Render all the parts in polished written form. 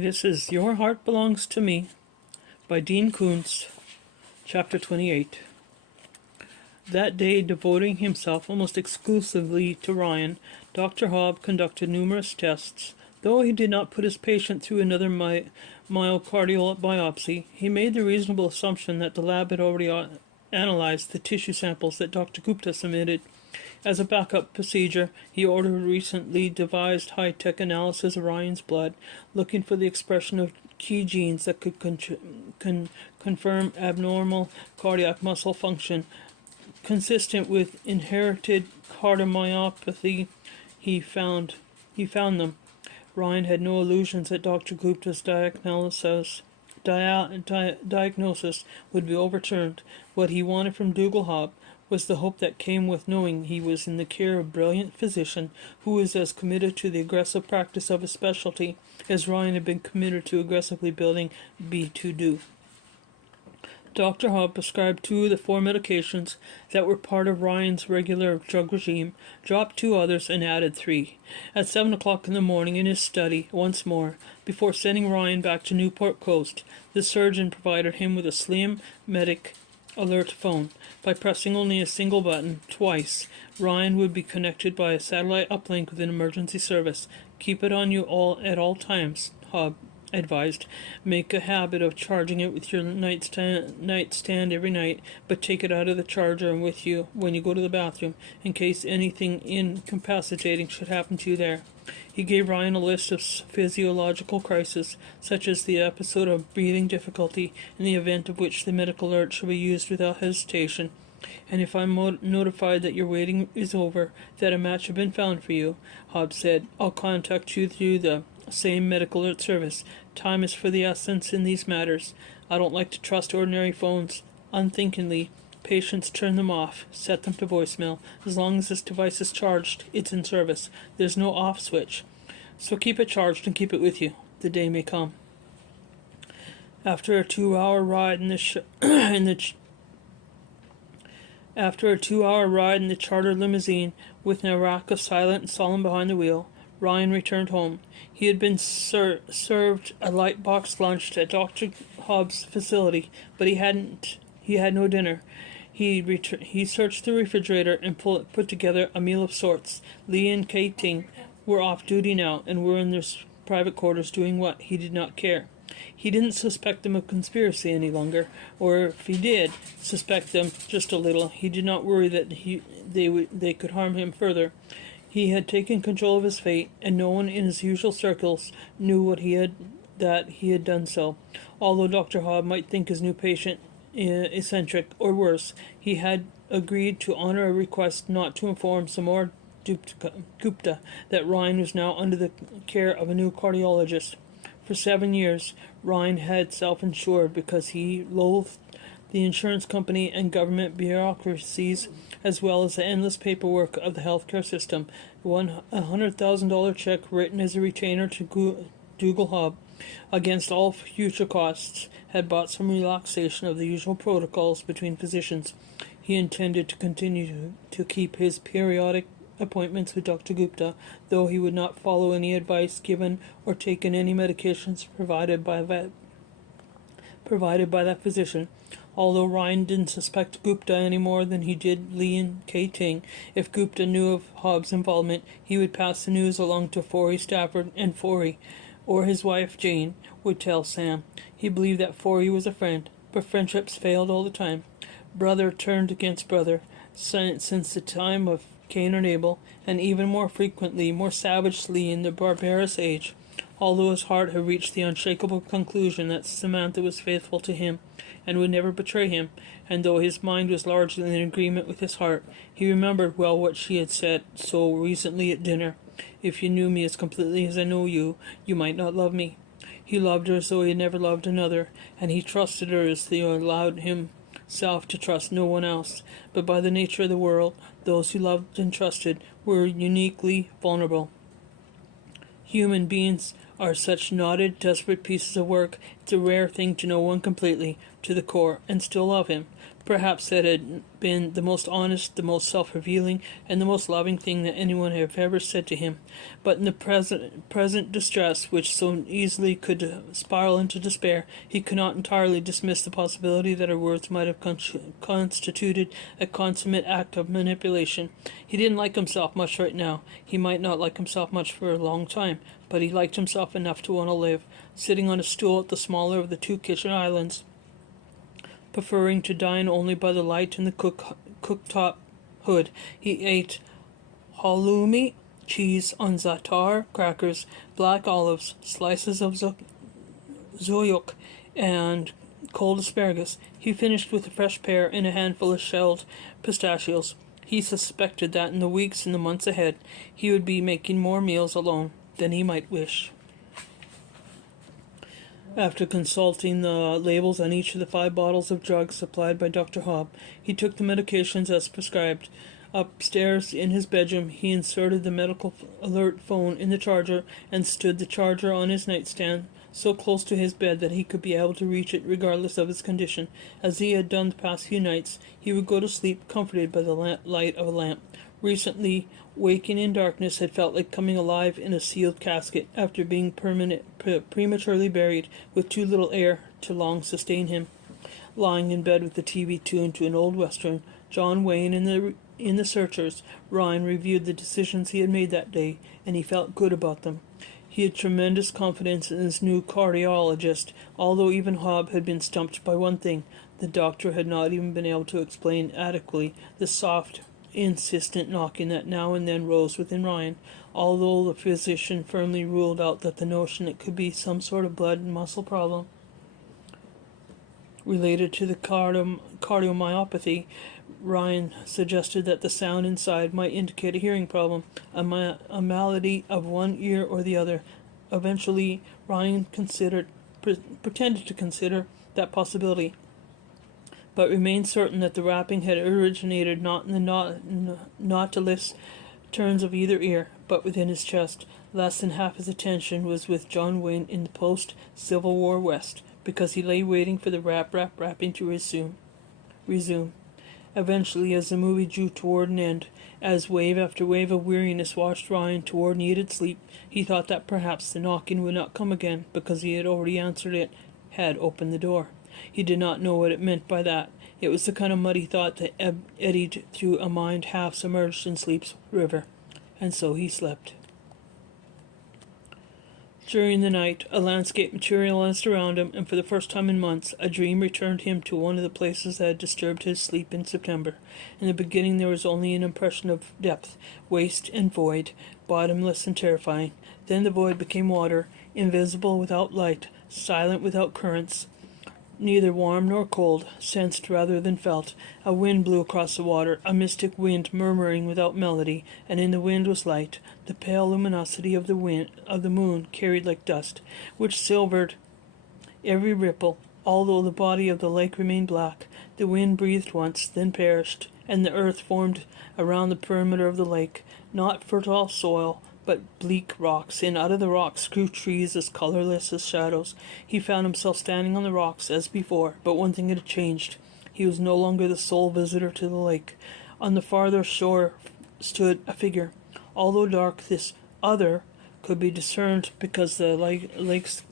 This is Your Heart Belongs to Me by Dean Koontz, Chapter 28. That day, devoting himself almost exclusively to Ryan, Dr. Hobb conducted numerous tests. Though he did not put his patient through another myocardial biopsy, he made the reasonable assumption that the lab had already analyzed the tissue samples that Dr. Gupta submitted. As a backup procedure, he ordered a recently devised high-tech analysis of Ryan's blood, looking for the expression of key genes that could confirm abnormal cardiac muscle function. Consistent with inherited cardiomyopathy, he found them. Ryan had no illusions that Dr. Gupta's diagnosis would be overturned. What he wanted from Dougal Hobb was the hope that came with knowing he was in the care of a brilliant physician who was as committed to the aggressive practice of his specialty as Ryan had been committed to aggressively building B2Do. Dr. Hobb prescribed 2 of the 4 medications that were part of Ryan's regular drug regime, dropped 2 others, and added 3. At 7 o'clock in the morning in his study, once more, before sending Ryan back to Newport Coast, the surgeon provided him with a slim medic alert phone. By pressing only a single button, twice, Ryan would be connected by a satellite uplink with an emergency service. Keep it on you at all times, Hobb advised. Make a habit of charging it with your nightstand every night, but take it out of the charger and with you when you go to the bathroom, in case anything incapacitating should happen to you there. He gave Ryan a list of physiological crises, such as the episode of breathing difficulty, in the event of which the medical alert shall be used without hesitation. And if I'm notified that your waiting is over, that a match has been found for you, Hobb said, I'll contact you through the same medical alert service. Time is for the essence in these matters. I don't like to trust ordinary phones. Unthinkingly, patients turn them off, set them to voicemail. As long as this device is charged, it's in service. There's no off switch. So keep it charged and keep it with you. The day may come. After a 2-hour ride in the chartered limousine, with an Iraq of silent and solemn behind the wheel, Ryan returned home. He had been served a light box lunch at Dr. Hobb's facility, but he had no dinner. He searched the refrigerator and put together a meal of sorts. Lee and Ting were off duty now and were in their private quarters doing what? He did not care. He didn't suspect them of conspiracy any longer, or if he did suspect them just a little, he did not worry that they could harm him further. He had taken control of his fate, and no one in his usual circles knew that he had done so. Although Dr. Hobb might think his new patient eccentric, or worse, he had agreed to honor a request not to inform Samor Gupta that Ryan was now under the care of a new cardiologist. For 7 years, Ryan had self-insured because he loathed the insurance company and government bureaucracies, as well as the endless paperwork of the healthcare system. $100,000 check written as a retainer to Dougal Hobb against all future costs had bought some relaxation of the usual protocols between physicians. He intended to continue to keep his periodic appointments with Dr. Gupta, though he would not follow any advice given or take any medications provided by that physician. Although Ryan didn't suspect Gupta any more than he did Lee and Ting, if Gupta knew of Hobb's involvement, he would pass the news along to Forey Stafford, and Forey, or his wife Jane, would tell Sam. He believed that Forey was a friend, but friendships failed all the time. Brother turned against brother, since the time of Cain and Abel, and even more frequently, more savagely in the barbarous age. Although his heart had reached the unshakable conclusion that Samantha was faithful to him and would never betray him, and though his mind was largely in agreement with his heart, he remembered well what she had said so recently at dinner. If you knew me as completely as I know you, you might not love me. He loved her as though he had never loved another, and he trusted her as he allowed himself to trust no one else. But by the nature of the world, those he loved and trusted were uniquely vulnerable. Human beings are such knotted, desperate pieces of work. It's a rare thing to know one completely, to the core, and still love him. Perhaps that had been the most honest, the most self-revealing, and the most loving thing that anyone had ever said to him. But in the present distress, which so easily could spiral into despair, he could not entirely dismiss the possibility that her words might have constituted a consummate act of manipulation. He didn't like himself much right now. He might not like himself much for a long time, but he liked himself enough to want to live. Sitting on a stool at the smaller of the two kitchen islands, preferring to dine only by the light in the cooktop hood, he ate halloumi, cheese on za'atar, crackers, black olives, slices of zoyok, and cold asparagus. He finished with a fresh pear and a handful of shelled pistachios. He suspected that in the weeks and the months ahead he would be making more meals alone than he might wish. After consulting the labels on each of the 5 bottles of drugs supplied by Dr. Hobb, he took the medications as prescribed. Upstairs in his bedroom, he inserted the medical alert phone in the charger and stood the charger on his nightstand, so close to his bed that he could be able to reach it regardless of his condition. As he had done the past few nights, he would go to sleep comforted by the light of a lamp. Recently, waking in darkness had felt like coming alive in a sealed casket after being prematurely buried with too little air to long sustain him. Lying in bed with the TV tuned to an old western, John Wayne in the Searchers, Ryan reviewed the decisions he had made that day, and he felt good about them. He had tremendous confidence in his new cardiologist, although even Hobb had been stumped by one thing. The doctor had not even been able to explain adequately the soft, insistent knocking that now and then rose within Ryan, although the physician firmly ruled out that the notion it could be some sort of blood and muscle problem related to the cardiomyopathy. Ryan suggested that the sound inside might indicate a hearing problem, a malady of one ear or the other. Eventually, Ryan pretended to consider that possibility, but remained certain that the rapping had originated not in the knotless turns of either ear, but within his chest. Less than half his attention was with John Wayne in the post-Civil War West, because he lay waiting for the rapping to resume. Eventually, as the movie drew toward an end, as wave after wave of weariness washed Ryan toward needed sleep, he thought that perhaps the knocking would not come again because he had already answered it, had opened the door. He did not know what it meant by that. It was the kind of muddy thought that eddied through a mind half submerged in sleep's river. And so he slept. During the night, a landscape materialized around him, and for the first time in months, a dream returned him to one of the places that had disturbed his sleep in September. In the beginning there was only an impression of depth, waste and void, bottomless and terrifying. Then the void became water, invisible without light, silent without currents, neither warm nor cold, sensed rather than felt. A wind blew across the water, a mystic wind murmuring without melody, and in the wind was light, the pale luminosity of the moon carried like dust, which silvered every ripple, although the body of the lake remained black. The wind breathed once, then perished, and the earth formed around the perimeter of the lake, not fertile soil, but bleak rocks, and out of the rocks grew trees as colorless as shadows. He found himself standing on the rocks as before, but one thing had changed. He was no longer the sole visitor to the lake. On the farther shore stood a figure. Although dark, this other could be discerned because the lake's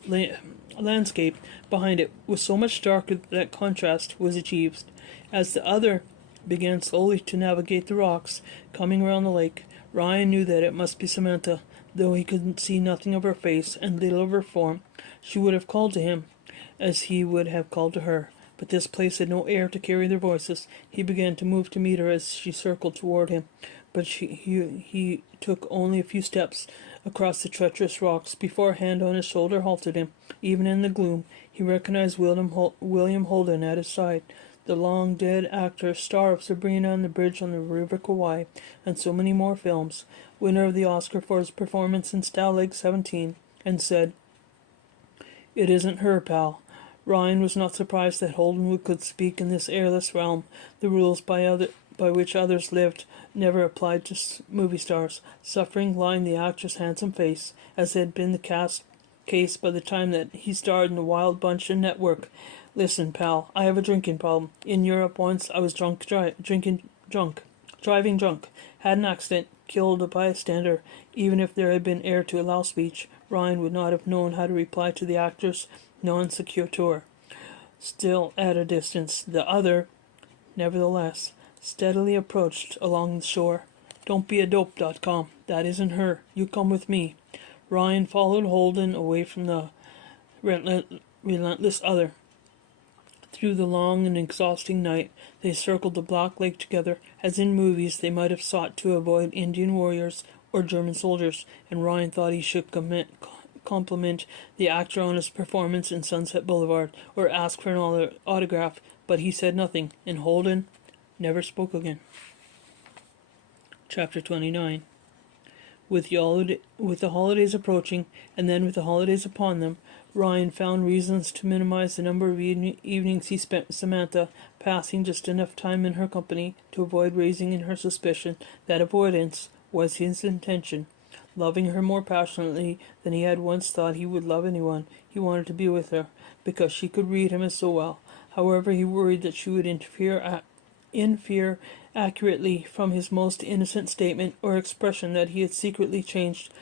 landscape behind it was so much darker that contrast was achieved. As the other began slowly to navigate the rocks, coming around the lake, Ryan knew that it must be Samantha, though he could see nothing of her face and little of her form. She would have called to him, as he would have called to her, but this place had no air to carry their voices. He began to move to meet her as she circled toward him, but he took only a few steps across the treacherous rocks before a hand on his shoulder halted him. Even in the gloom, he recognized William Holden at his side, the long-dead actor, star of Sabrina and the Bridge on the River Kauai, and so many more films, winner of the Oscar for his performance in Stalag 17, and said, "It isn't her, pal." Ryan was not surprised that Holden could speak in this airless realm. The rules by which others lived never applied to movie stars. Suffering lined the actor's handsome face, as had been the cast case by the time that he starred in the Wild Bunch and Network. Listen, pal, I have a drinking problem. In Europe once, I was driving drunk, had an accident, killed a bystander. Even if there had been air to allow speech, Ryan would not have known how to reply to the actor's non sequitur. Still at a distance, the other, nevertheless, steadily approached along the shore. Don't be a dope.com. That isn't her. You come with me. Ryan followed Holden away from the relentless other. Through the long and exhausting night, they circled the Black Lake together, as in movies they might have sought to avoid Indian warriors or German soldiers, and Ryan thought he should compliment the actor on his performance in Sunset Boulevard, or ask for an autograph, but he said nothing, and Holden never spoke again. Chapter 29. With the holidays approaching, and then with the holidays upon them, Ryan found reasons to minimize the number of evenings he spent with Samantha, passing just enough time in her company to avoid raising in her suspicion that avoidance was his intention. Loving her more passionately than he had once thought he would love anyone, he wanted to be with her, because she could read him so well. However, he worried that she would infer accurately from his most innocent statement or expression that he had secretly changed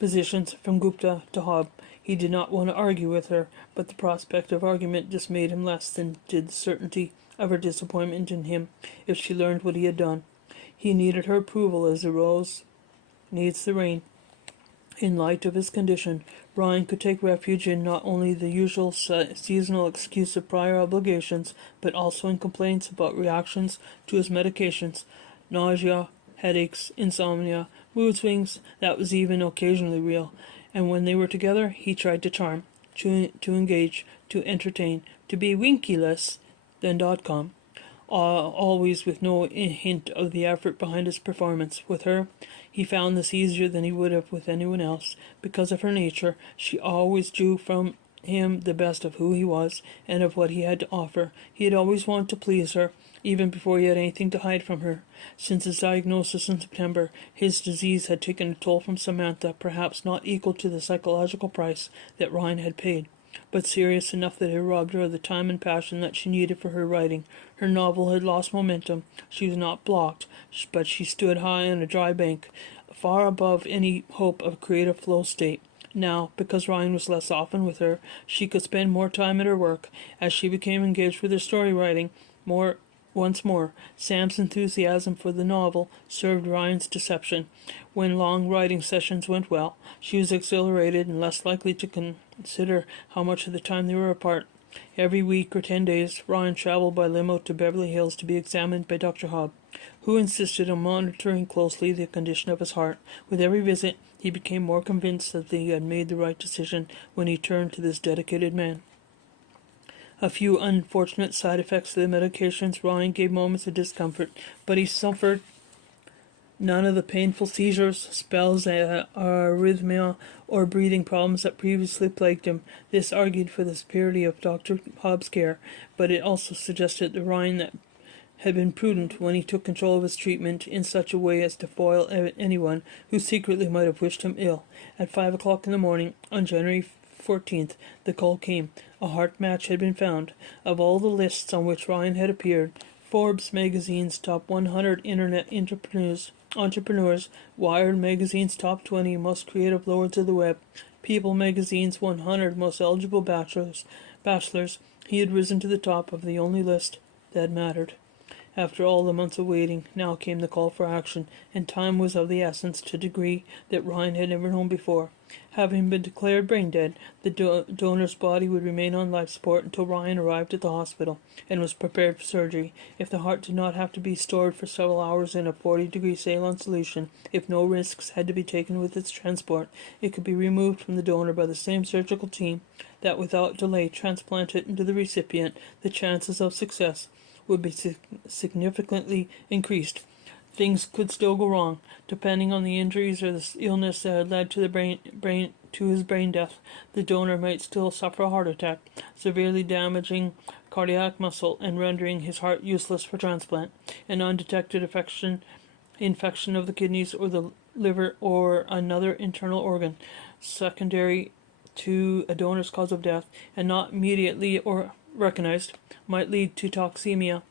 positions from Gupta to Hobb. He did not want to argue with her, but the prospect of argument dismayed him less than did the certainty of her disappointment in him if she learned what he had done. He needed her approval as the rose needs the rain. In light of his condition, Ryan could take refuge in not only the usual seasonal excuse of prior obligations, but also in complaints about reactions to his medications, nausea, headaches, insomnia, mood swings that was even occasionally real. And when they were together, he tried to charm, to engage, to entertain, to be winky-less than .com. Always with no hint of the effort behind his performance. With her, he found this easier than he would have with anyone else. Because of her nature, she always drew from him the best of who he was and of what he had to offer. He had always wanted to please her, even before he had anything to hide from her. Since his diagnosis in September, his disease had taken a toll from Samantha, perhaps not equal to the psychological price that Ryan had paid, but serious enough that it robbed her of the time and passion that she needed for her writing. Her novel had lost momentum. She was not blocked, but she stood high on a dry bank, far above any hope of creative flow state. Now, because Ryan was less often with her, she could spend more time at her work. As she became engaged with her story writing, once more, Sam's enthusiasm for the novel served Ryan's deception. When long writing sessions went well, she was exhilarated and less likely to consider how much of the time they were apart. Every week or 10 days, Ryan traveled by limo to Beverly Hills to be examined by Dr. Hobb, who insisted on monitoring closely the condition of his heart. With every visit, he became more convinced that he had made the right decision when he turned to this dedicated man. A few unfortunate side effects of the medications. Ryan gave moments of discomfort, but he suffered none of the painful seizures, spells, arrhythmia, or breathing problems that previously plagued him. This argued for the superiority of Dr. Hobb's care, but it also suggested to Ryan that had been prudent when he took control of his treatment in such a way as to foil anyone who secretly might have wished him ill. At 5 o'clock in the morning, on January 14th, the call came. A heart match had been found. Of all the lists on which Ryan had appeared, Forbes magazine's top 100 internet entrepreneurs, Wired magazine's top 20 most creative lords of the web, People magazine's 100 most eligible bachelors, he had risen to the top of the only list that mattered. After all the months of waiting, now came the call for action, and time was of the essence to a degree that Ryan had never known before. Having been declared brain dead, the donor's body would remain on life support until Ryan arrived at the hospital and was prepared for surgery. If the heart did not have to be stored for several hours in a 40-degree saline solution, if no risks had to be taken with its transport, it could be removed from the donor by the same surgical team that without delay transplanted into the recipient. The chances of success would be significantly increased. Things could still go wrong, depending on the injuries or the illness that had led to his brain death. The donor might still suffer a heart attack, severely damaging cardiac muscle and rendering his heart useless for transplant. An undetected infection of the kidneys or the liver or another internal organ, secondary to a donor's cause of death and not immediately or recognized might lead to toxemia,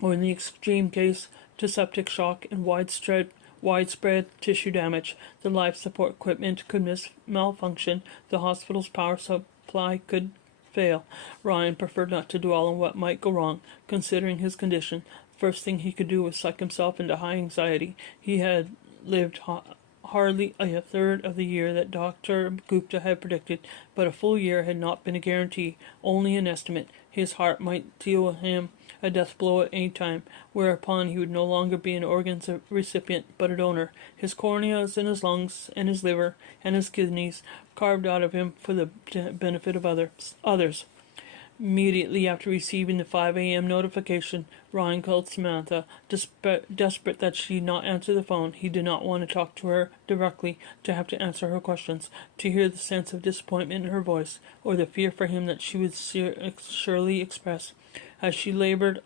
or in the extreme case, to septic shock and widespread tissue damage. The life support equipment could malfunction. The hospital's power supply could fail. Ryan preferred not to dwell on what might go wrong. Considering his condition, the first thing he could do was psych himself into high anxiety. He had lived hardly a third of the year that Dr. Gupta had predicted, but a full year had not been a guarantee, only an estimate. His heart might deal him a death blow at any time, whereupon he would no longer be an organ's recipient, but a donor. His corneas and his lungs and his liver and his kidneys carved out of him for the benefit of others. Immediately after receiving the 5 a.m. notification, Ryan called Samantha, desperate that she not answer the phone. He did not want to talk to her directly, to have to answer her questions, to hear the sense of disappointment in her voice, or the fear for him that she would surely express. As she labored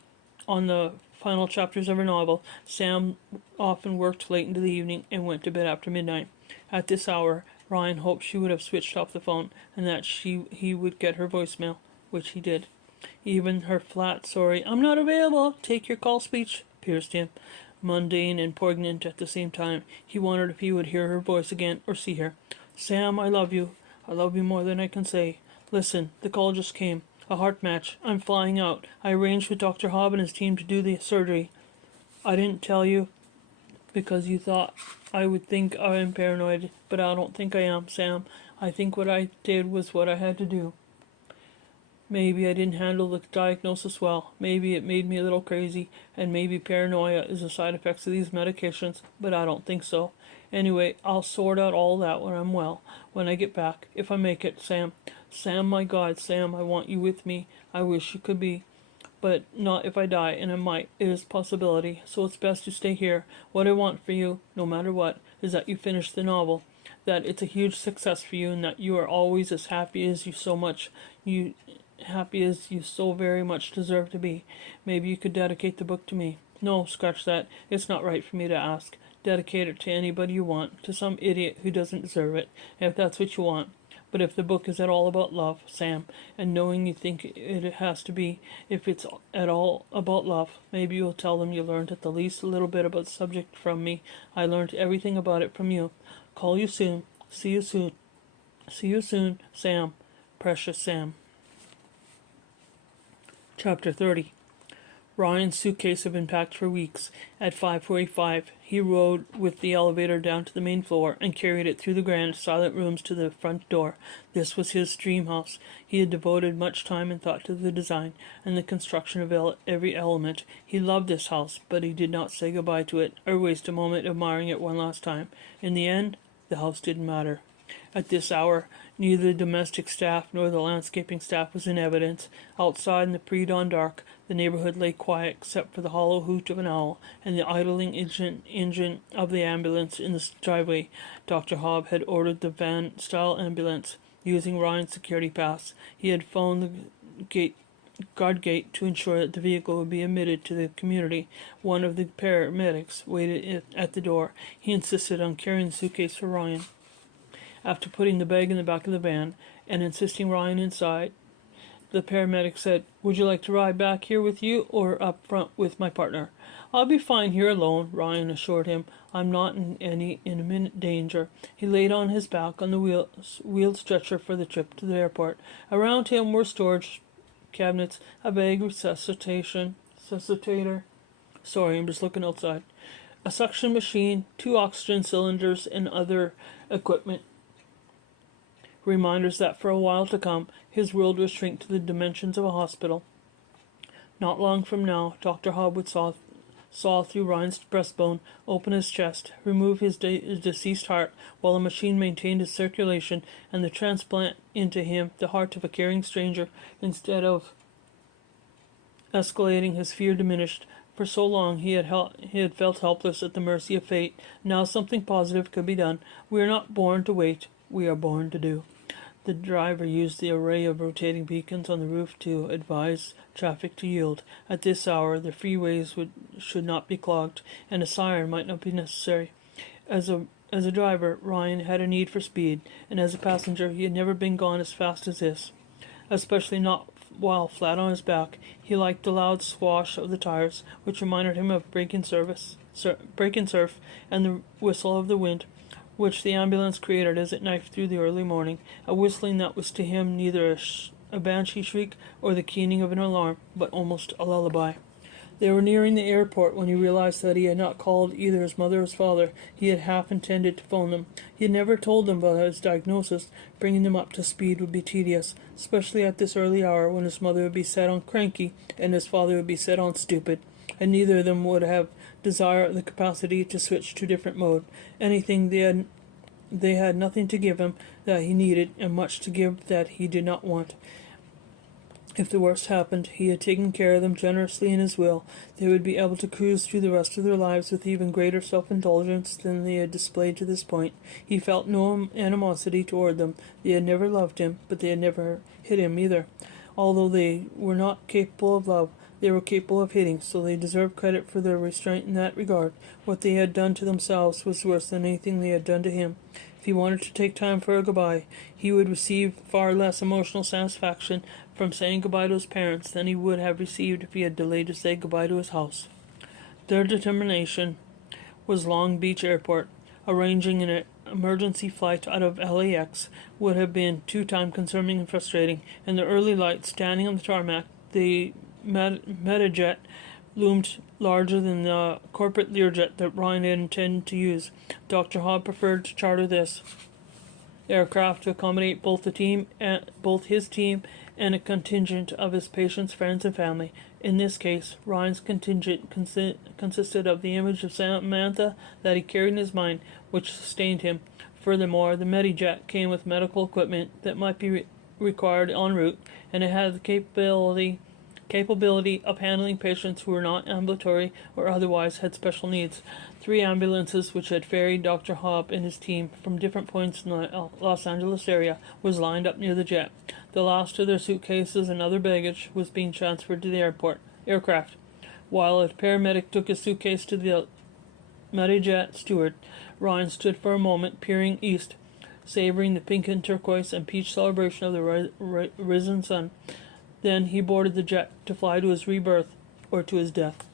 on the final chapters of her novel, Sam often worked late into the evening and went to bed after midnight. At this hour, Ryan hoped she would have switched off the phone and that he would get her voicemail, which he did. Even her flat, sorry, "I'm not available, take your call" speech pierced him, mundane and poignant at the same time. He wondered if he would hear her voice again or see her. "Sam, I love you. I love you more than I can say. Listen, the call just came. A heart match. I'm flying out. I arranged with Dr. Hobb and his team to do the surgery. I didn't tell you because you thought I would think I am paranoid, but I don't think I am, Sam. I think what I did was what I had to do. Maybe I didn't handle the diagnosis well. Maybe it made me a little crazy, and maybe paranoia is a side effect of these medications, but I don't think so. Anyway, I'll sort out all that when I'm well, when I get back, if I make it, Sam. Sam, my God, Sam, I want you with me. I wish you could be. But not if I die, and I might. It is a possibility, so it's best to stay here. What I want for you, no matter what, is that you finish the novel, that it's a huge success for you, and that you are always as happy as you so very much deserve to be. Maybe you could dedicate the book to me." "No, scratch that. It's not right for me to ask. Dedicate it to anybody you want, to some idiot who doesn't deserve it, if that's what you want. But if the book is at all about love, Sam, and knowing you think it has to be, if it's at all about love, maybe you'll tell them you learned at the least a little bit about the subject from me. I learned everything about it from you. Call you soon. See you soon. See you soon, Sam. Precious Sam." Chapter 30. Ryan's suitcase had been packed for weeks. At 5:45, he rode with the elevator down to the main floor and carried it through the grand, silent rooms to the front door. This was his dream house. He had devoted much time and thought to the design and the construction of every element. He loved this house, but he did not say goodbye to it or waste a moment admiring it one last time. In the end, the house didn't matter. At this hour, neither the domestic staff nor the landscaping staff was in evidence. Outside in the pre-dawn dark, the neighborhood lay quiet except for the hollow hoot of an owl and the idling engine of the ambulance in the driveway. Dr. Hobb had ordered the van-style ambulance. Using Ryan's security pass, he had phoned the guard gate to ensure that the vehicle would be admitted to the community. One of the paramedics waited at the door. He insisted on carrying the suitcase for Ryan. After putting the bag in the back of the van and insisting Ryan inside, the paramedic said, "Would you like to ride back here with you or up front with my partner?" "I'll be fine here alone," Ryan assured him. "I'm not in any imminent danger." He laid on his back on the wheeled stretcher for the trip to the airport. Around him were storage cabinets, a bag resuscitator. Sorry, I'm just looking outside. A suction machine, 2 oxygen cylinders, and other equipment. Reminders that for a while to come, his world would shrink to the dimensions of a hospital. Not long from now, Dr. Hobb would saw through Ryan's breastbone, open his chest, remove his deceased heart, while a machine maintained his circulation, and the transplant into him the heart of a caring stranger. Instead of escalating, his fear diminished. For so long he had felt helpless at the mercy of fate. Now something positive could be done. We are not born to wait. We are born to do. The driver used the array of rotating beacons on the roof to advise traffic to yield. At this hour, the freeways should not be clogged, and a siren might not be necessary. As a As a driver, Ryan had a need for speed, and as a passenger, he had never been gone as fast as this, especially not while flat on his back. He liked the loud swash of the tires, which reminded him of break-in surf, and the whistle of the wind, which the ambulance created as it knifed through the early morning, a whistling that was to him neither a banshee shriek or the keening of an alarm, but almost a lullaby. They were nearing the airport when he realized that he had not called either his mother or his father. He had half intended to phone them. He had never told them about his diagnosis. Bringing them up to speed would be tedious, especially at this early hour when his mother would be set on cranky and his father would be set on stupid, and neither of them would have desire or the capacity to switch to different mode. Anything they had nothing to give him that he needed, and much to give that he did not want. If the worst happened, he had taken care of them generously in his will. They would be able to cruise through the rest of their lives with even greater self-indulgence than they had displayed to this point. He felt no animosity toward them. They had never loved him, but they had never hit him either. Although they were not capable of love, they were capable of hitting, so they deserved credit for their restraint in that regard. What they had done to themselves was worse than anything they had done to him. If he wanted to take time for a goodbye, he would receive far less emotional satisfaction from saying goodbye to his parents than he would have received if he had delayed to say goodbye to his house. Their determination was Long Beach Airport. Arranging an emergency flight out of LAX would have been too time-consuming and frustrating. In the early light, standing on the tarmac, the Metajet loomed larger than the corporate Learjet that Ryan had intended to use. Dr. Hobb preferred to charter this aircraft to accommodate both his team and a contingent of his patients, friends, and family. In this case, Ryan's contingent consisted of the image of Samantha that he carried in his mind, which sustained him. Furthermore, the Metajet came with medical equipment that might be required en route, and it had the capability of handling patients who were not ambulatory or otherwise had special needs. 3 ambulances, which had ferried Dr. Hobb and his team from different points in the Los Angeles area, was lined up near the jet. The last of their suitcases and other baggage was being transferred to the aircraft. While a paramedic took his suitcase to the Metajet steward, Ryan stood for a moment peering east, savoring the pink and turquoise and peach celebration of the risen sun. Then he boarded the jet to fly to his rebirth or to his death.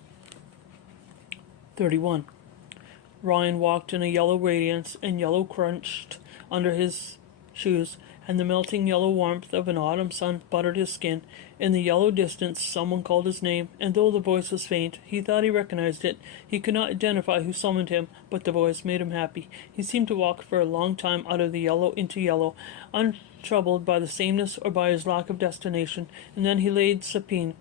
31. Ryan walked in a yellow radiance, and yellow crunched under his shoes, and the melting yellow warmth of an autumn sun buttered his skin. In the yellow distance, someone called his name, and though the voice was faint, he thought he recognized it. He could not identify who summoned him, but the voice made him happy. He seemed to walk for a long time out of the yellow into yellow, untroubled by the sameness or by his lack of destination, and then he laid supine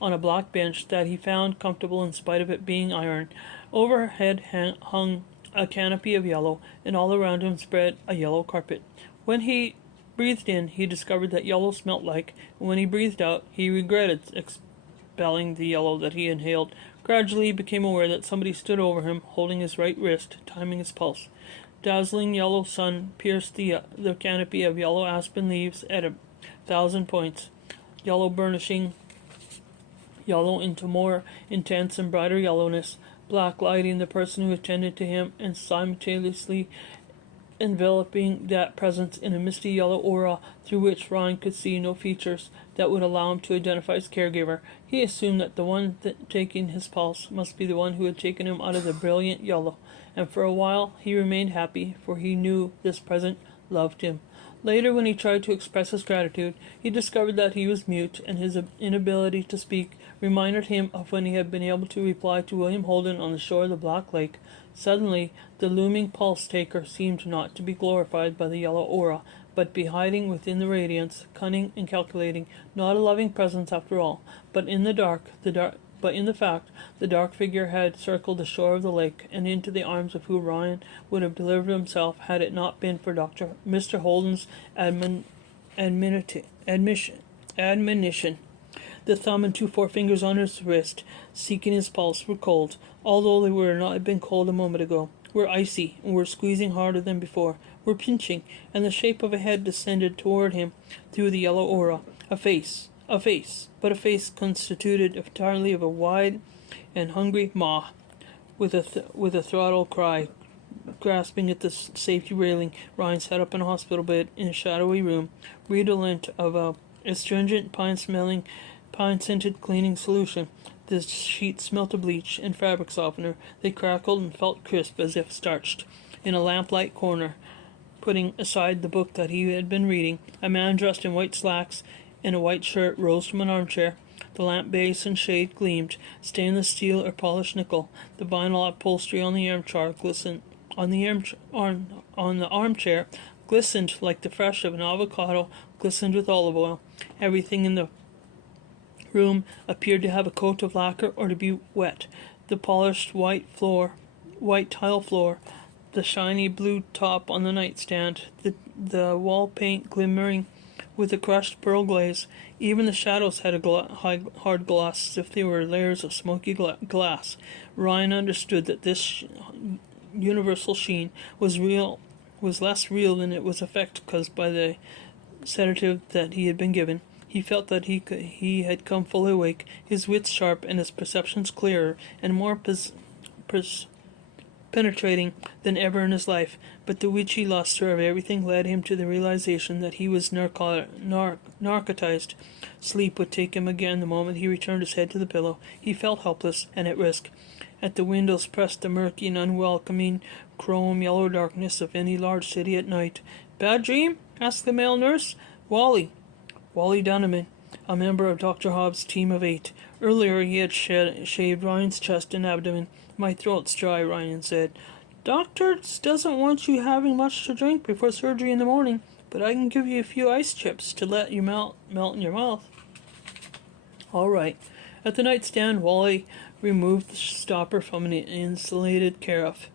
on a black bench that he found comfortable in spite of it being iron. Overhead hung a canopy of yellow, and all around him spread a yellow carpet. When he breathed in, he discovered that yellow smelt like, and when he breathed out, he regretted expelling the yellow that he inhaled. Gradually he became aware that somebody stood over him, holding his right wrist, timing his pulse. Dazzling yellow sun pierced the canopy of yellow aspen leaves at 1,000 points, yellow burnishing yellow into more intense and brighter yellowness, black lighting the person who attended to him, and simultaneously enveloping that presence in a misty yellow aura through which Ryan could see no features that would allow him to identify his caregiver. He assumed that the one taking his pulse must be the one who had taken him out of the brilliant yellow, and for a while he remained happy, for he knew this present loved him. Later, when he tried to express his gratitude, he discovered that he was mute, and his inability to speak reminded him of when he had been able to reply to William Holden on the shore of the Black Lake. Suddenly, the looming pulse-taker seemed not to be glorified by the yellow aura, but be hiding within the radiance, cunning and calculating, not a loving presence after all. But in the fact, the dark figure had circled the shore of the lake, and into the arms of who Ryan would have delivered himself had it not been for Mr. Holden's admonition. The thumb and 2 forefingers on his wrist, seeking his pulse, were cold, although they were not been cold a moment ago, were icy, and were squeezing harder than before, were pinching, and the shape of a head descended toward him through the yellow aura. A face, but a face constituted entirely of a wide and hungry maw, with a throttle cry Grasping at the safety railing, Ryan sat up in a hospital bed in a shadowy room, redolent of a astringent, pine-scented cleaning solution. The sheets smelt of bleach and fabric softener. They crackled and felt crisp as if starched. In a lamplight corner, putting aside the book that he had been reading, a man dressed in white slacks and a white shirt rose from an armchair. The lamp base and shade gleamed, stainless steel or polished nickel. The vinyl upholstery on the armchair glistened like the flesh of an avocado glistened with olive oil. Everything in the room appeared to have a coat of lacquer or to be wet. The polished white tile floor, the shiny blue top on the nightstand, the wall paint glimmering with a crushed pearl glaze. Even the shadows had a hard gloss as if they were layers of smoky glass. Ryan understood that this universal sheen was less real than it was effect caused by the sedative that he had been given. He felt that he had come fully awake, his wits sharp and his perceptions clearer and more penetrating than ever in his life, but the witchy luster of everything led him to the realization that he was narcotized. Sleep would take him again the moment he returned his head to the pillow. He felt helpless and at risk. At the windows pressed the murky and unwelcoming chrome-yellow darkness of any large city at night. "Bad dream?" asked the male nurse. Wally Donovan, a member of Dr. Hobbs' team of 8. Earlier he had shaved Ryan's chest and abdomen. "My throat's dry," Ryan said. "Doctor doesn't want you having much to drink before surgery in the morning, but I can give you a few ice chips to let you melt in your mouth." "All right." At the nightstand, Wally removed the stopper from an insulated carafe.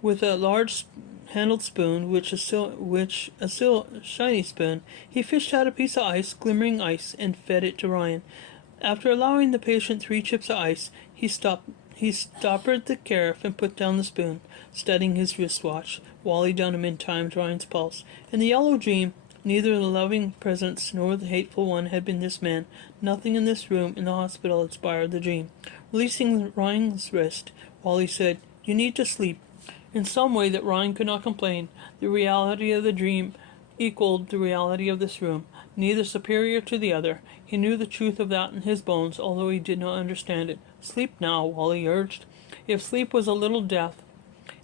With a large handled spoon, which a shiny spoon, he fished out a piece of ice, glimmering ice, and fed it to Ryan. After allowing the patient 3 chips of ice, he stoppered the carafe and put down the spoon. Studying his wristwatch, Wally Donovan timed Ryan's pulse. In the yellow dream, neither the loving presence nor the hateful one had been this man. Nothing in this room in the hospital inspired the dream. Releasing Ryan's wrist, Wally said, "You need to sleep." In some way that Ryan could not complain, the reality of the dream equaled the reality of this room, neither superior to the other. He knew the truth of that in his bones, although he did not understand it. "Sleep now," Wally urged. If sleep was a little death,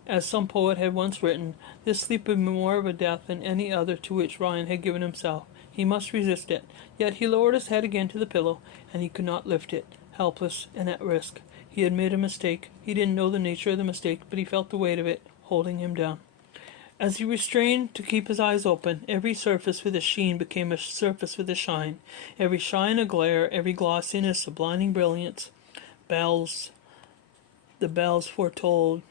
as some poet had once written, this sleep would be more of a death than any other to which Ryan had given himself. He must resist it. Yet he lowered his head again to the pillow, and he could not lift it, helpless and at risk. He had made a mistake. He didn't know the nature of the mistake, but he felt the weight of it, holding him down. As he restrained to keep his eyes open, every surface with a sheen became a surface with a shine, every shine a glare, every glossiness a blinding brilliance. Bells. The bells foretold,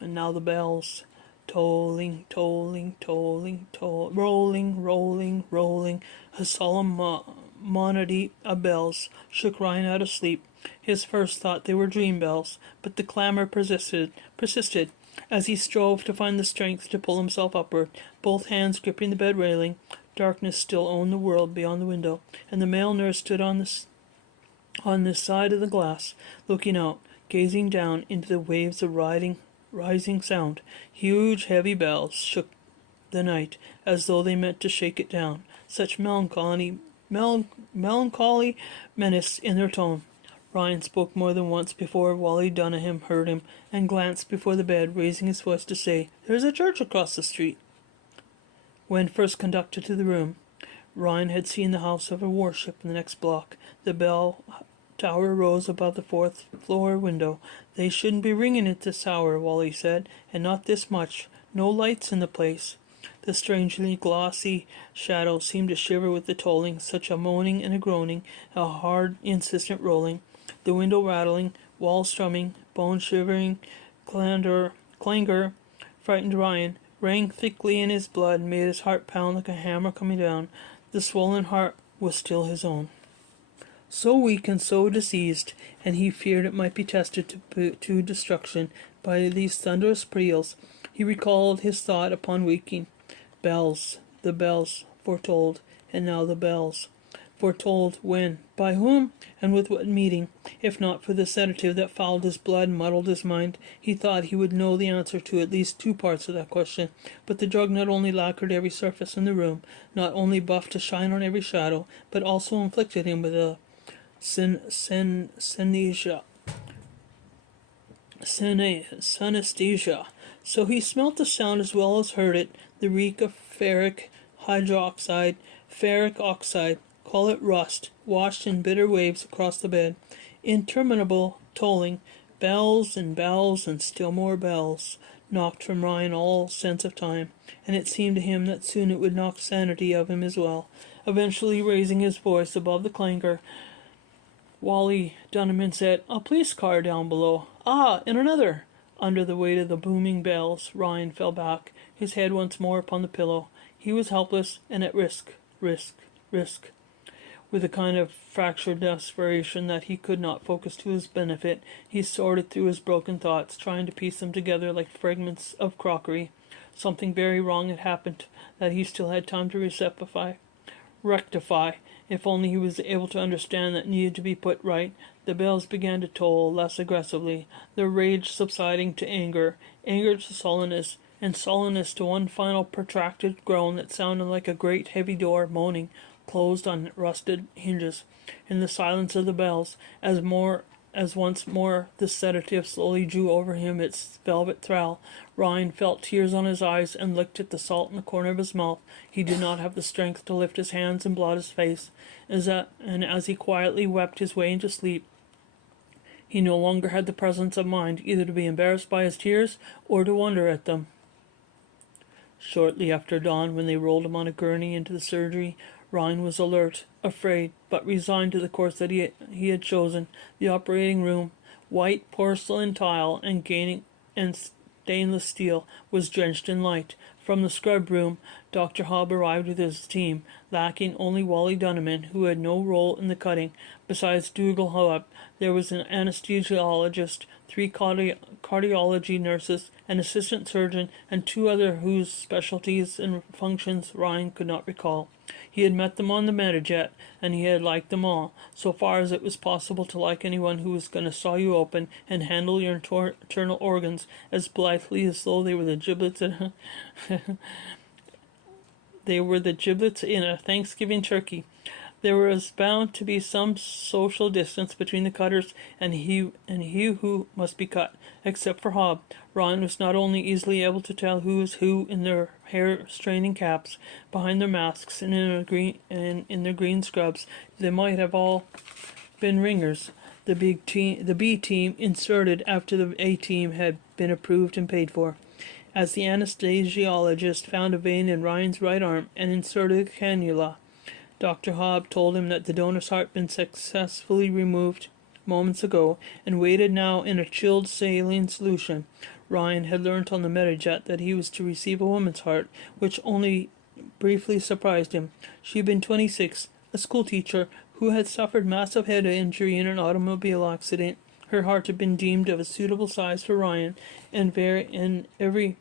and now the bells. Tolling, tolling, tolling, rolling, rolling, rolling. A solemn monody of bells shook Ryan out of sleep. His first thought they were dream bells, but the clamor persisted. As he strove to find the strength to pull himself upward, both hands gripping the bed railing, darkness still owned the world beyond the window, and the male nurse stood on this side of the glass, looking out, gazing down into the waves of rising sound. Huge, heavy bells shook the night, as though they meant to shake it down. Such melancholy menace in their tone. Ryan spoke more than once before Wally Donovan heard him, and glanced before the bed, raising his voice to say, "There's a church across the street." When first conducted to the room, Ryan had seen the house of a warship in the next block. The bell tower rose above the 4th floor window. "They shouldn't be ringing at this hour," Wally said, "and not this much. No lights in the place." The strangely glossy shadows seemed to shiver with the tolling, such a moaning and a groaning, a hard, insistent rolling. The window rattling, walls strumming, bone-shivering clangor frightened Ryan, rang thickly in his blood, and made his heart pound like a hammer coming down. The swollen heart was still his own. So weak and so diseased, and he feared it might be tested to destruction by these thunderous peals. He recalled his thought upon waking. Bells, the bells foretold, and now the bells. foretold when, by whom, and with what meaning. If not for the sedative that fouled his blood and muddled his mind, he thought he would know the answer to at least two parts of that question. But the drug not only lacquered every surface in the room, not only buffed a shine on every shadow, but also inflicted him with a synesthesia. So he smelt the sound as well as heard it, the reek of ferric oxide, call it rust, washed in bitter waves across the bed. Interminable tolling, bells and still more bells, knocked from Ryan all sense of time, and it seemed to him that soon it would knock sanity of him as well. Eventually raising his voice above the clangor, Wally Donovan said, "A police car down below. Ah, and another." Under the weight of the booming bells, Ryan fell back, his head once more upon the pillow. He was helpless and at risk. With a kind of fractured desperation that he could not focus to his benefit, he sorted through his broken thoughts, trying to piece them together like fragments of crockery. Something very wrong had happened that he still had time to rectify, if only he was able to understand that needed to be put right. The bells began to toll less aggressively, their rage subsiding to anger to sullenness, and sullenness to one final protracted groan that sounded like a great heavy door moaning, closed on rusted hinges. In the silence of the bells, as once more the sedative slowly drew over him its velvet thrall, Ryan felt tears on his eyes and licked at the salt in the corner of his mouth. He did not have the strength to lift his hands and blot his face, and as he quietly wept his way into sleep, he no longer had the presence of mind either to be embarrassed by his tears or to wonder at them. Shortly after dawn, when they rolled him on a gurney into the surgery, Ryan was alert, afraid, but resigned to the course that he had chosen. The operating room, white porcelain tile and stainless steel, was drenched in light. From the scrub room, Dr. Hobb arrived with his team, lacking only Wally Donovan, who had no role in the cutting. Besides Dougal Hobb, there was an anesthesiologist, 3 cardiology nurses, an assistant surgeon, and 2 others whose specialties and functions Ryan could not recall. He had met them on the Metajet, and he had liked them all, so far as it was possible to like anyone who was going to saw you open and handle your internal organs as blithely as though they were the giblets in a Thanksgiving turkey. There was bound to be some social distance between the cutters and he who must be cut. Except for Hobb, Ryan was not only easily able to tell who was who in their hair-straining caps, behind their masks, and in their green scrubs. They might have all been ringers. The B team inserted after the A team had been approved and paid for. As the anesthesiologist found a vein in Ryan's right arm and inserted a cannula, Dr. Hobb told him that the donor's heart had been successfully removed moments ago and waited now in a chilled saline solution. Ryan had learnt on the Metajet that he was to receive a woman's heart, which only briefly surprised him. She had been 26, a schoolteacher who had suffered massive head injury in an automobile accident. Her heart had been deemed of a suitable size for Ryan, and every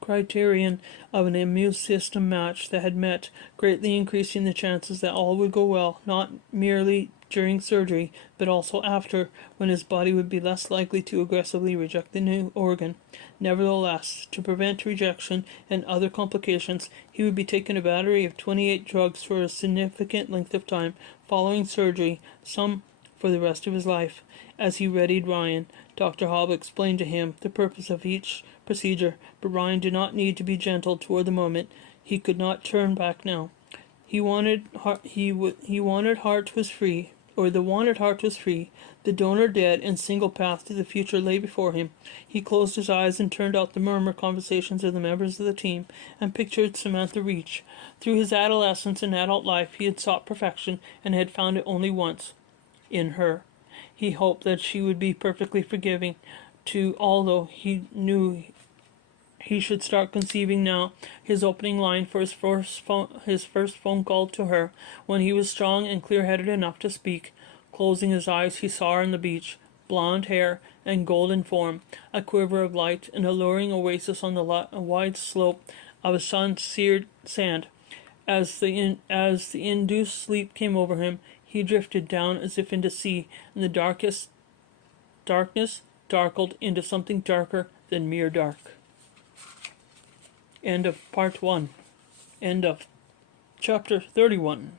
criterion of an immune system match that had met, greatly increasing the chances that all would go well, not merely during surgery, but also after, when his body would be less likely to aggressively reject the new organ. Nevertheless, to prevent rejection and other complications, he would be taking a battery of 28 drugs for a significant length of time following surgery, some for the rest of his life. As he readied Ryan, Dr. Hobb explained to him the purpose of each procedure, but Ryan did not need to be gentle toward the moment. He could not turn back now. The wanted heart was free. The donor dead, and single path to the future lay before him. He closed his eyes and turned out the murmur conversations of the members of the team, and pictured Samantha Reach. Through his adolescence and adult life, he had sought perfection, and had found it only once, in her. He hoped that she would be perfectly forgiving, although he knew he should start conceiving now. His opening line for his first phone call to her, when he was strong and clear-headed enough to speak. Closing his eyes, he saw her on the beach, blonde hair and golden form, a quiver of light, an alluring oasis on the wide slope of a sun-seared sand. As the induced sleep came over him, he drifted down as if into sea, and the darkness darkled into something darker than mere dark. End of part 1. End of chapter 31.